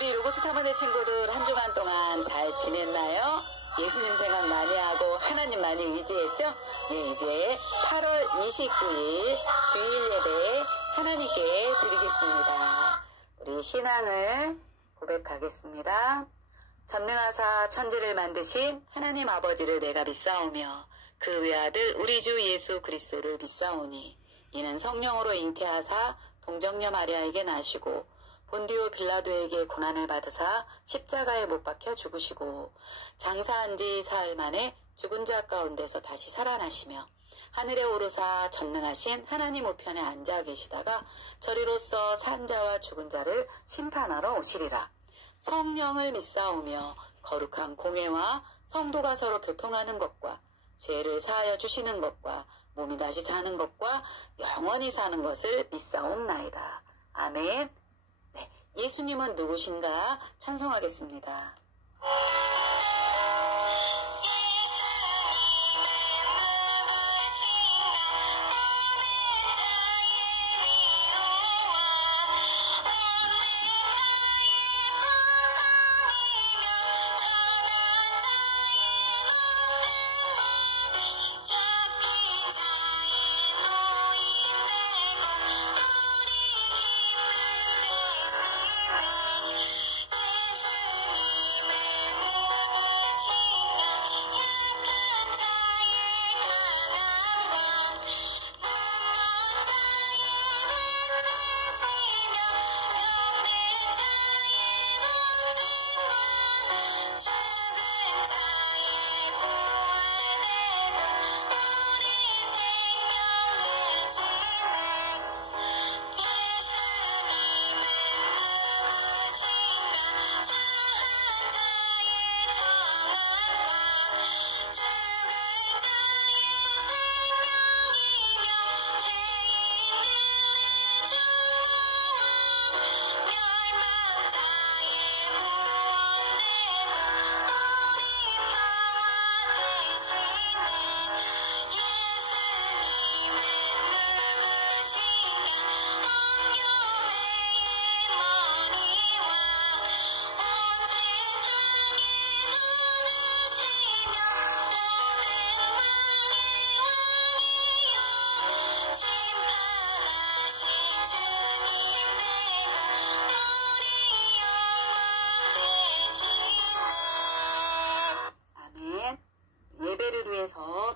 우리 로고스 탐험대 친구들 한 주간 동안 잘 지냈나요? 예수님 생각 많이 하고 하나님 많이 의지했죠? 네, 이제 8월 29일 주일 예배 하나님께 드리겠습니다. 우리 신앙을 고백하겠습니다. 전능하사 천지를 만드신 하나님 아버지를 내가 믿사오며 그 외아들 우리 주 예수 그리스도를 믿사오니 이는 성령으로 잉태하사 동정녀 마리아에게 나시고 본디오 빌라도에게 고난을 받으사 십자가에 못 박혀 죽으시고 장사한 지 사흘 만에 죽은 자 가운데서 다시 살아나시며 하늘에 오르사 전능하신 하나님 우편에 앉아 계시다가 저리로서 산 자와 죽은 자를 심판하러 오시리라. 성령을 믿사오며 거룩한 공회와 성도가 서로 교통하는 것과 죄를 사하여 주시는 것과 몸이 다시 사는 것과 영원히 사는 것을 믿사옵나이다. 아멘. 네, 예수님은 누구신가 찬송하겠습니다.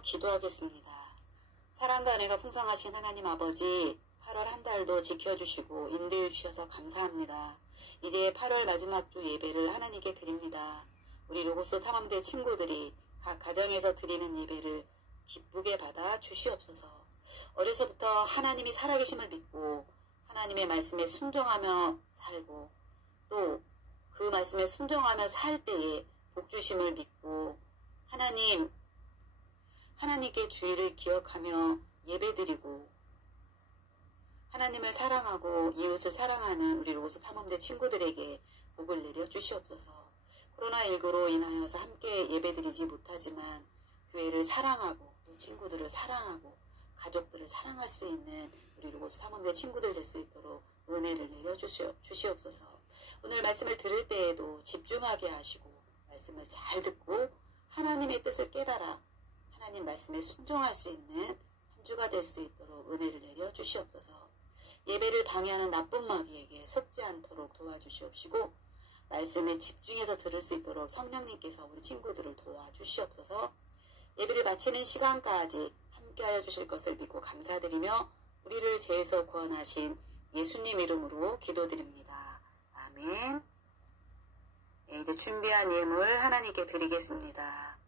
기도하겠습니다. 사랑과 은혜가 풍성하신 하나님 아버지, 8월 한 달도 지켜주시고 인도해 주셔서 감사합니다. 이제 8월 마지막 주 예배를 하나님께 드립니다. 우리 로고스 탐험대 친구들이 각 가정에서 드리는 예배를 기쁘게 받아 주시옵소서. 어려서부터 하나님이 살아계심을 믿고 하나님의 말씀에 순종하며 살고 또 그 말씀에 순종하며 살 때에 복주심을 믿고 하나님께 주의를 기억하며 예배드리고 하나님을 사랑하고 이웃을 사랑하는 우리 로고스 탐험대 친구들에게 복을 내려 주시옵소서. 코로나19로 인하여서 함께 예배드리지 못하지만 교회를 사랑하고 또 친구들을 사랑하고 가족들을 사랑할 수 있는 우리 로고스 탐험대 친구들 될 수 있도록 은혜를 내려 주시옵소서. 오늘 말씀을 들을 때에도 집중하게 하시고 말씀을 잘 듣고 하나님의 뜻을 깨달아 하나님 말씀에 순종할 수 있는 한 주가 될 수 있도록 은혜를 내려 주시옵소서. 예배를 방해하는 나쁜 마귀에게 속지 않도록 도와주시옵시고 말씀에 집중해서 들을 수 있도록 성령님께서 우리 친구들을 도와주시옵소서. 예배를 마치는 시간까지 함께하여 주실 것을 믿고 감사드리며 우리를 죄에서 구원하신 예수님 이름으로 기도드립니다. 아멘. 네, 이제 준비한 예물 하나님께 드리겠습니다.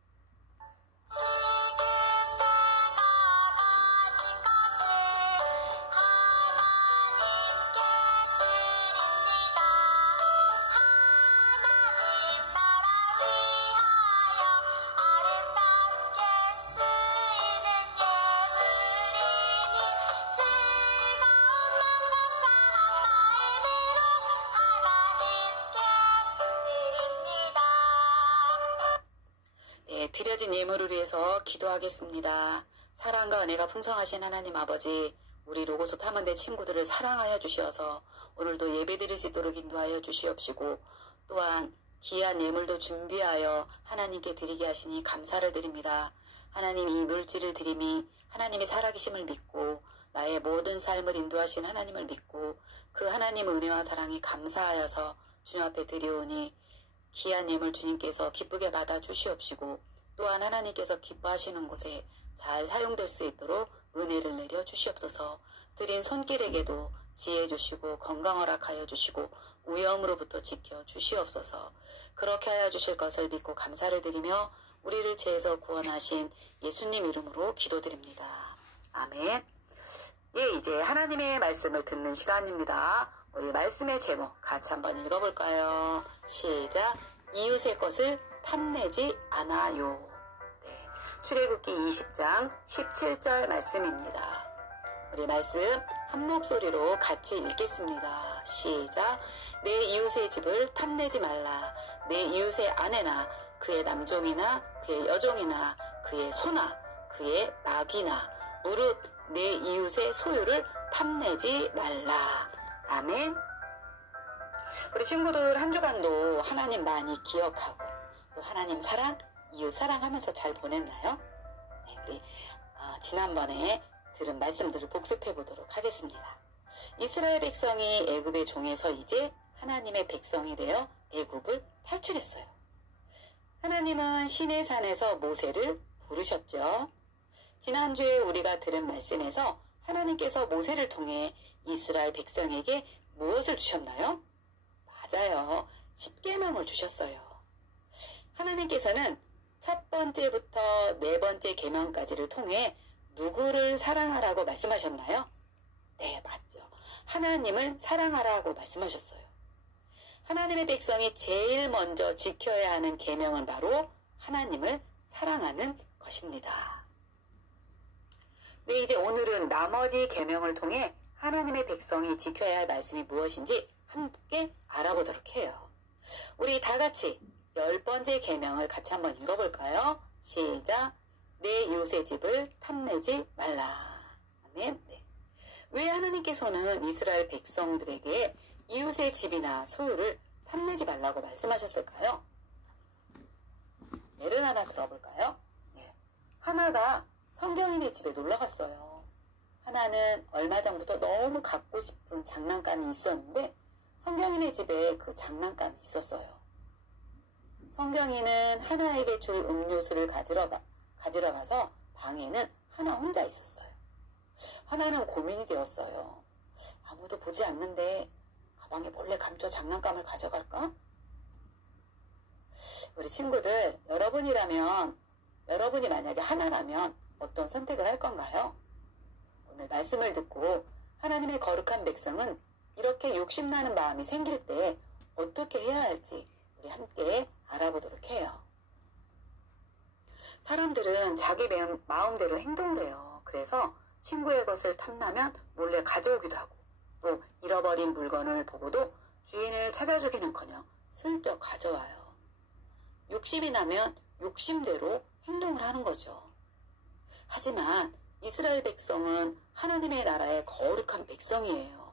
드려진 예물을 위해서 기도하겠습니다. 사랑과 은혜가 풍성하신 하나님 아버지, 우리 로고스 탐험대 친구들을 사랑하여 주시어서 오늘도 예배드릴 수 있도록 인도하여 주시옵시고 또한 귀한 예물도 준비하여 하나님께 드리게 하시니 감사를 드립니다. 하나님, 이 물질을 드림이 하나님이 살아계심을 믿고 나의 모든 삶을 인도하신 하나님을 믿고 그 하나님의 은혜와 사랑이 감사하여서 주님 앞에 드리오니 귀한 예물 주님께서 기쁘게 받아 주시옵시고 또한 하나님께서 기뻐하시는 곳에 잘 사용될 수 있도록 은혜를 내려 주시옵소서. 드린 손길에게도 지혜 주시고 건강 허락하여 주시고 위험으로부터 지켜 주시옵소서. 그렇게 하여 주실 것을 믿고 감사를 드리며 우리를 죄에서 구원하신 예수님 이름으로 기도드립니다. 아멘. 예, 이제 하나님의 말씀을 듣는 시간입니다. 우리 말씀의 제목 같이 한번 읽어볼까요? 시작. 이웃의 것을 탐내지 않아요. 네, 출애굽기 20장 17절 말씀입니다. 우리 말씀 한 목소리로 같이 읽겠습니다. 시작. 내 이웃의 집을 탐내지 말라. 내 이웃의 아내나 그의 남종이나 그의 여종이나 그의 소나 그의 낙이나 무릇 내 이웃의 소유를 탐내지 말라. 아멘. 우리 친구들 한 주간도 하나님 많이 기억하고 또 하나님 사랑, 이웃 사랑하면서 잘 보냈나요? 네, 우리 지난번에 들은 말씀들을 복습해 보도록 하겠습니다. 이스라엘 백성이 애굽의 종에서 이제 하나님의 백성이 되어 애굽을 탈출했어요. 하나님은 시내산에서 모세를 부르셨죠. 지난주에 우리가 들은 말씀에서 하나님께서 모세를 통해 이스라엘 백성에게 무엇을 주셨나요? 맞아요. 10계명을 주셨어요. 하나님께서는 첫 번째부터 네 번째 계명까지를 통해 누구를 사랑하라고 말씀하셨나요? 네, 맞죠. 하나님을 사랑하라고 말씀하셨어요. 하나님의 백성이 제일 먼저 지켜야 하는 계명은 바로 하나님을 사랑하는 것입니다. 네, 이제 오늘은 나머지 계명을 통해 하나님의 백성이 지켜야 할 말씀이 무엇인지 함께 알아보도록 해요. 우리 다 같이 10번째 계명을 같이 한번 읽어볼까요? 시작. 내 이웃의 집을 탐내지 말라. 아멘. 네. 왜 하나님께서는 이스라엘 백성들에게 이웃의 집이나 소유를 탐내지 말라고 말씀하셨을까요? 예를 하나 들어볼까요? 네. 하나가 성경인의 집에 놀러 갔어요. 하나는 얼마 전부터 너무 갖고 싶은 장난감이 있었는데 성경인의 집에 그 장난감이 있었어요. 성경인은 하나에게 줄 음료수를 가지러 가서 방에는 하나 혼자 있었어요. 하나는 고민이 되었어요. 아무도 보지 않는데 가방에 몰래 감춰 장난감을 가져갈까? 우리 친구들, 여러분이 만약에 하나라면 어떤 선택을 할 건가요? 오늘 말씀을 듣고 하나님의 거룩한 백성은 이렇게 욕심나는 마음이 생길 때 어떻게 해야 할지 우리 함께 알아보도록 해요. 사람들은 자기 마음대로 행동을 해요. 그래서 친구의 것을 탐나면 몰래 가져오기도 하고 또 잃어버린 물건을 보고도 주인을 찾아주기는커녕 슬쩍 가져와요. 욕심이 나면 욕심대로 행동을 하는 거죠. 하지만 이스라엘 백성은 하나님의 나라의 거룩한 백성이에요.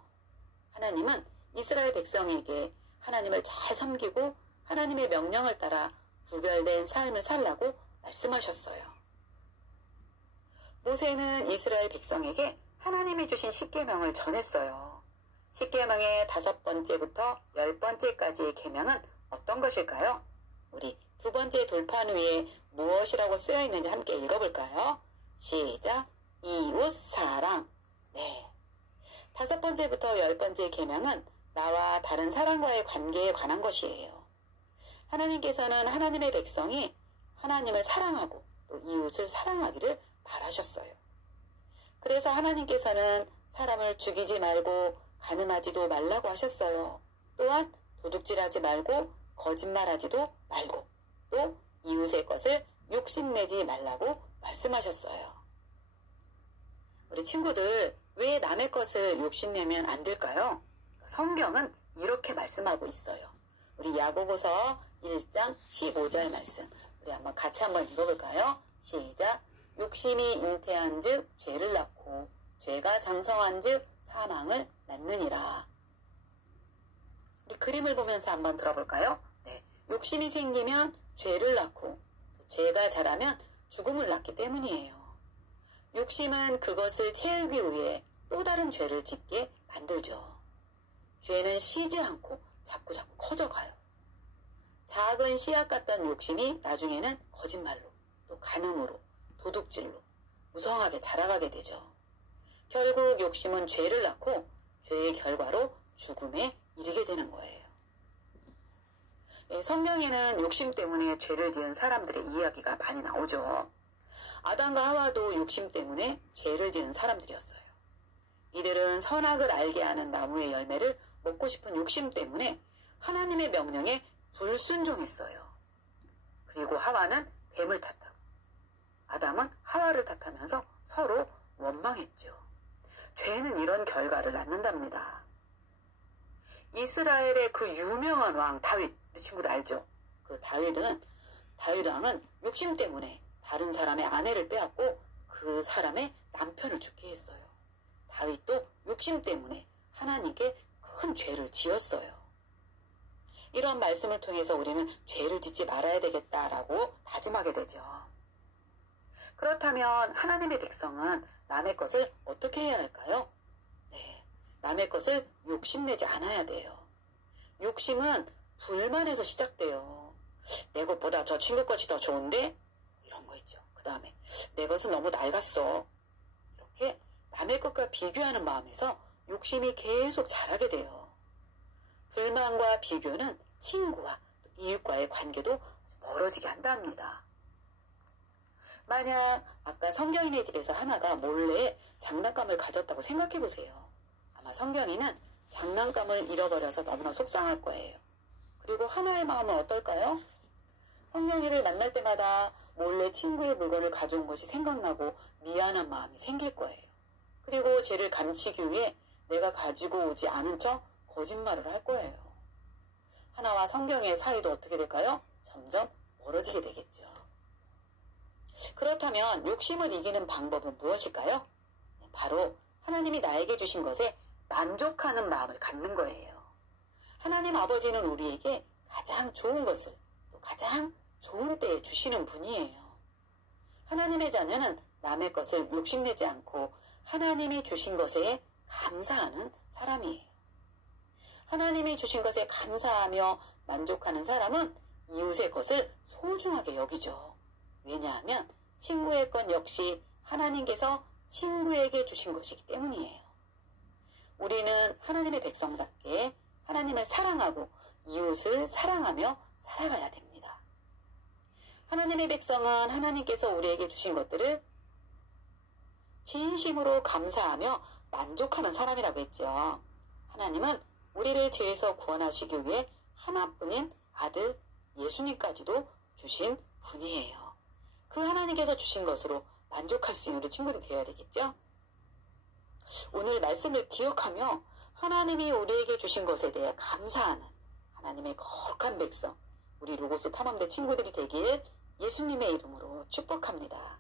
하나님은 이스라엘 백성에게 하나님을 잘 섬기고 하나님의 명령을 따라 구별된 삶을 살라고 말씀하셨어요. 모세는 이스라엘 백성에게 하나님이 주신 10계명을 전했어요. 10계명의 5번째부터 10번째까지의 계명은 어떤 것일까요? 우리 두 번째 돌판 위에 무엇이라고 쓰여 있는지 함께 읽어볼까요? 시작. 이웃 사랑. 네. 5번째부터 10번째 계명은 나와 다른 사람과의 관계에 관한 것이에요. 하나님께서는 하나님의 백성이 하나님을 사랑하고 또 이웃을 사랑하기를 바라셨어요. 그래서 하나님께서는 사람을 죽이지 말고 가늠하지도 말라고 하셨어요. 또한 도둑질하지 말고 거짓말하지도 말고 또 이웃의 것을 욕심내지 말라고 말씀하셨어요. 우리 친구들, 왜 남의 것을 욕심내면 안 될까요? 성경은 이렇게 말씀하고 있어요. 우리 야고보서 1장 15절 말씀 우리 같이 한번 읽어볼까요? 시작. 욕심이 잉태한 즉 죄를 낳고 죄가 장성한 즉 사망을 낳느니라. 우리 그림을 보면서 한번 들어볼까요? 네, 욕심이 생기면 죄를 낳고 죄가 자라면 죽음을 낳기 때문이에요. 욕심은 그것을 채우기 위해 또 다른 죄를 짓게 만들죠. 죄는 쉬지 않고 자꾸 커져가요. 작은 씨앗 같던 욕심이 나중에는 거짓말로, 또 간음으로, 도둑질로 무성하게 자라가게 되죠. 결국 욕심은 죄를 낳고 죄의 결과로 죽음에 이르게 되는 거예요. 성경에는 욕심 때문에 죄를 지은 사람들의 이야기가 많이 나오죠. 아담과 하와도 욕심 때문에 죄를 지은 사람들이었어요. 이들은 선악을 알게 하는 나무의 열매를 먹고 싶은 욕심 때문에 하나님의 명령에 불순종했어요. 그리고 하와는 뱀을 탓하고 아담은 하와를 탓하면서 서로 원망했죠. 죄는 이런 결과를 낳는답니다. 이스라엘의 그 유명한 왕 다윗, 우리 친구들 알죠? 그 다윗 왕은 욕심 때문에 다른 사람의 아내를 빼앗고 그 사람의 남편을 죽게 했어요. 다윗도 욕심 때문에 하나님께 큰 죄를 지었어요. 이런 말씀을 통해서 우리는 죄를 짓지 말아야 되겠다라고 다짐하게 되죠. 그렇다면 하나님의 백성은 남의 것을 어떻게 해야 할까요? 네, 남의 것을 욕심내지 않아야 돼요. 욕심은 불만에서 시작돼요. 내 것보다 저 친구 것이 더 좋은데? 이런 거 있죠. 그 다음에 내 것은 너무 낡았어. 이렇게 남의 것과 비교하는 마음에서 욕심이 계속 자라게 돼요. 불만과 비교는 친구와 이웃과의 관계도 멀어지게 한답니다. 만약 아까 성경인의 집에서 하나가 몰래 장난감을 가졌다고 생각해 보세요. 아마 성경이는 장난감을 잃어버려서 너무나 속상할 거예요. 그리고 하나의 마음은 어떨까요? 성경이를 만날 때마다 몰래 친구의 물건을 가져온 것이 생각나고 미안한 마음이 생길 거예요. 그리고 죄를 감추기 위해 내가 가지고 오지 않은 척 거짓말을 할 거예요. 하나와 성경의 사이도 어떻게 될까요? 점점 멀어지게 되겠죠. 그렇다면 욕심을 이기는 방법은 무엇일까요? 바로 하나님이 나에게 주신 것에 만족하는 마음을 갖는 거예요. 하나님 아버지는 우리에게 가장 좋은 것을 또 가장 좋은 때에 주시는 분이에요. 하나님의 자녀는 남의 것을 욕심내지 않고 하나님이 주신 것에 감사하는 사람이에요. 하나님이 주신 것에 감사하며 만족하는 사람은 이웃의 것을 소중하게 여기죠. 왜냐하면 친구의 것 역시 하나님께서 친구에게 주신 것이기 때문이에요. 우리는 하나님의 백성답게 하나님을 사랑하고 이웃을 사랑하며 살아가야 됩니다. 하나님의 백성은 하나님께서 우리에게 주신 것들을 진심으로 감사하며 만족하는 사람이라고 했죠. 하나님은 우리를 죄에서 구원하시기 위해 하나뿐인 아들 예수님까지도 주신 분이에요. 그 하나님께서 주신 것으로 만족할 수 있는 우리 친구들이 되어야 되겠죠? 오늘 말씀을 기억하며 하나님이 우리에게 주신 것에 대해 감사하는 하나님의 거룩한 백성, 우리 로고스 탐험대 친구들이 되길 예수님의 이름으로 축복합니다.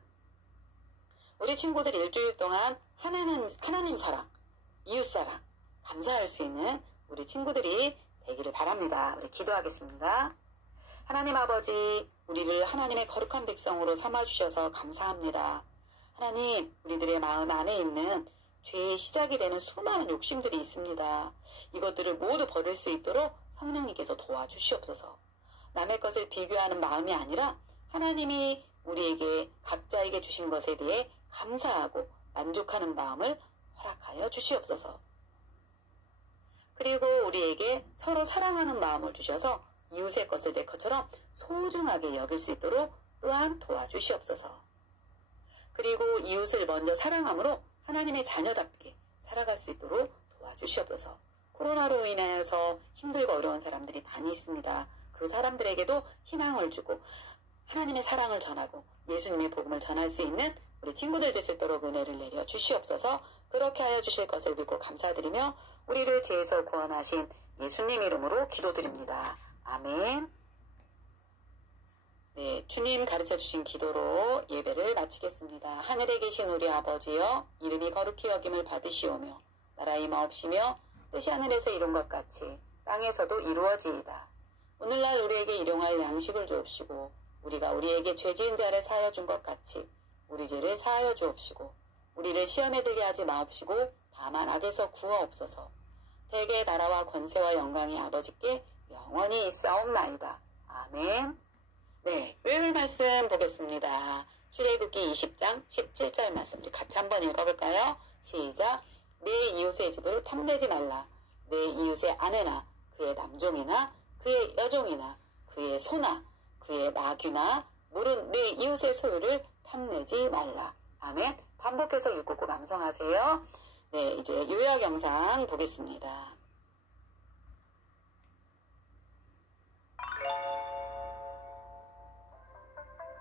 우리 친구들 일주일 동안 하나님 사랑, 이웃 사랑, 감사할 수 있는 우리 친구들이 되기를 바랍니다. 우리 기도하겠습니다. 하나님 아버지, 우리를 하나님의 거룩한 백성으로 삼아주셔서 감사합니다. 하나님, 우리들의 마음 안에 있는 죄의 시작이 되는 수많은 욕심들이 있습니다. 이것들을 모두 버릴 수 있도록 성령님께서 도와주시옵소서. 남의 것을 비교하는 마음이 아니라 하나님이 우리에게 각자에게 주신 것에 대해 감사하고 만족하는 마음을 허락하여 주시옵소서. 그리고 우리에게 서로 사랑하는 마음을 주셔서 이웃의 것을 내 것처럼 소중하게 여길 수 있도록 또한 도와주시옵소서. 그리고 이웃을 먼저 사랑함으로 하나님의 자녀답게 살아갈 수 있도록 도와주시옵소서. 코로나로 인해서 힘들고 어려운 사람들이 많이 있습니다. 그 사람들에게도 희망을 주고 하나님의 사랑을 전하고 예수님의 복음을 전할 수 있는 우리 친구들 될 수 있도록 은혜를 내려 주시옵소서. 그렇게 하여 주실 것을 믿고 감사드리며 우리를 죄에서 구원하신 예수님 이름으로 기도드립니다. 아멘. 네, 주님 가르쳐 주신 기도로 예배를 마치겠습니다. 하늘에 계신 우리 아버지여, 이름이 거룩히 여김을 받으시오며 나라의 마옵시며 뜻이 하늘에서 이룬 것 같이 땅에서도 이루어지이다. 오늘날 우리에게 일용할 양식을 주옵시고 우리가 우리에게 죄 지은 자를 사하여 준 것 같이 우리 죄를 사하여 주옵시고 우리를 시험에 들게 하지 마옵시고 다만 악에서 구하옵소서. 대개의 나라와 권세와 영광이 아버지께 영원히 있사옵나이다. 아멘. 네, 요일 말씀 보겠습니다. 출애굽기 20장 17절 말씀 우리 같이 한번 읽어볼까요? 시작. 내 이웃의 집을 탐내지 말라. 내 이웃의 아내나 그의 남종이나 그의 여종이나 그의 소나 그의 나귀나 물은 내 이웃의 소유를 탐내지 말라. 아멘. 반복해서 읽고 감성하세요. 네, 이제 요약 영상 보겠습니다.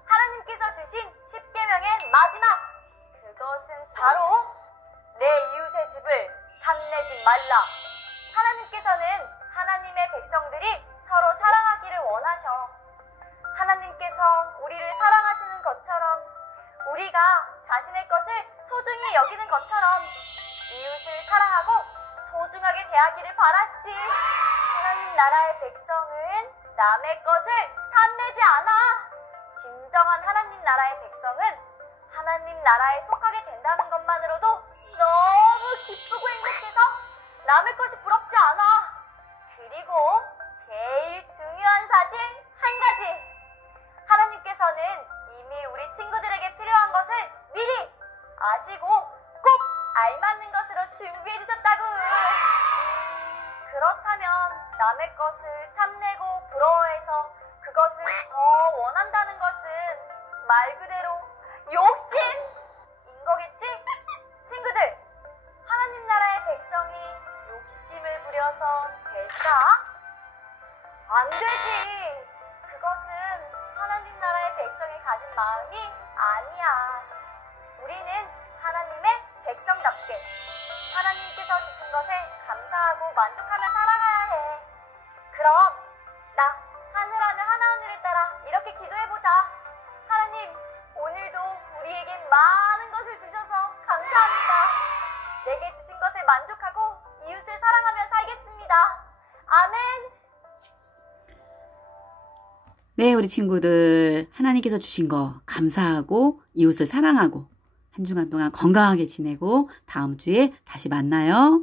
하나님께서 주신 10계명의 마지막, 그것은 바로 내 이웃의 집을 탐내지 말라. 하나님께서는 하나님의 백성들이 서로 사랑하기를 원하셔. 하나님께서 우리를 사랑하시는 것처럼 우리가 자신의 것을 소중히 여기는 것처럼 이웃을 사랑하고 소중하게 대하기를 바라시지. 하나님 나라의 백성은 남의 것을 탐내지 않아. 진정한 하나님 나라의 백성은 하나님 나라에 속하게 된다는 것만으로도 너무 기쁘고 행복해서 남의 것이 부럽지 않아. 그리고 제일 중요한 사실 한 가지. 하나님께서는 이미 우리 친구들에게 필요한 것을 미리 아시고 꼭 알맞는 것으로 준비해 주셨다고. 그렇다면 남의 것을 탐내고 부러워해서 그것을 더 원한다는 것은 말 그대로 욕심인 거겠지? 친구들, 하나님 나라의 백성이 욕심을 부려서 될까? 안 되지. 그것은 하나님 나라의 백성이 가진 마음이 아니야. 우리는 하나님의 백성답게 하나님께서 주신 것에 감사하고 만족하며 살아가야 해. 그럼 나 하늘하늘 하나하늘을 따라 이렇게 기도해보자. 하나님, 오늘도 우리에게 많은 것을 주셔서 감사합니다. 내게 주신 것에 만족하고 이웃을 사랑하며 살겠습니다. 아멘. 네, 우리 친구들 하나님께서 주신 거 감사하고 이웃을 사랑하고 한 주간 동안 건강하게 지내고 다음 주에 다시 만나요.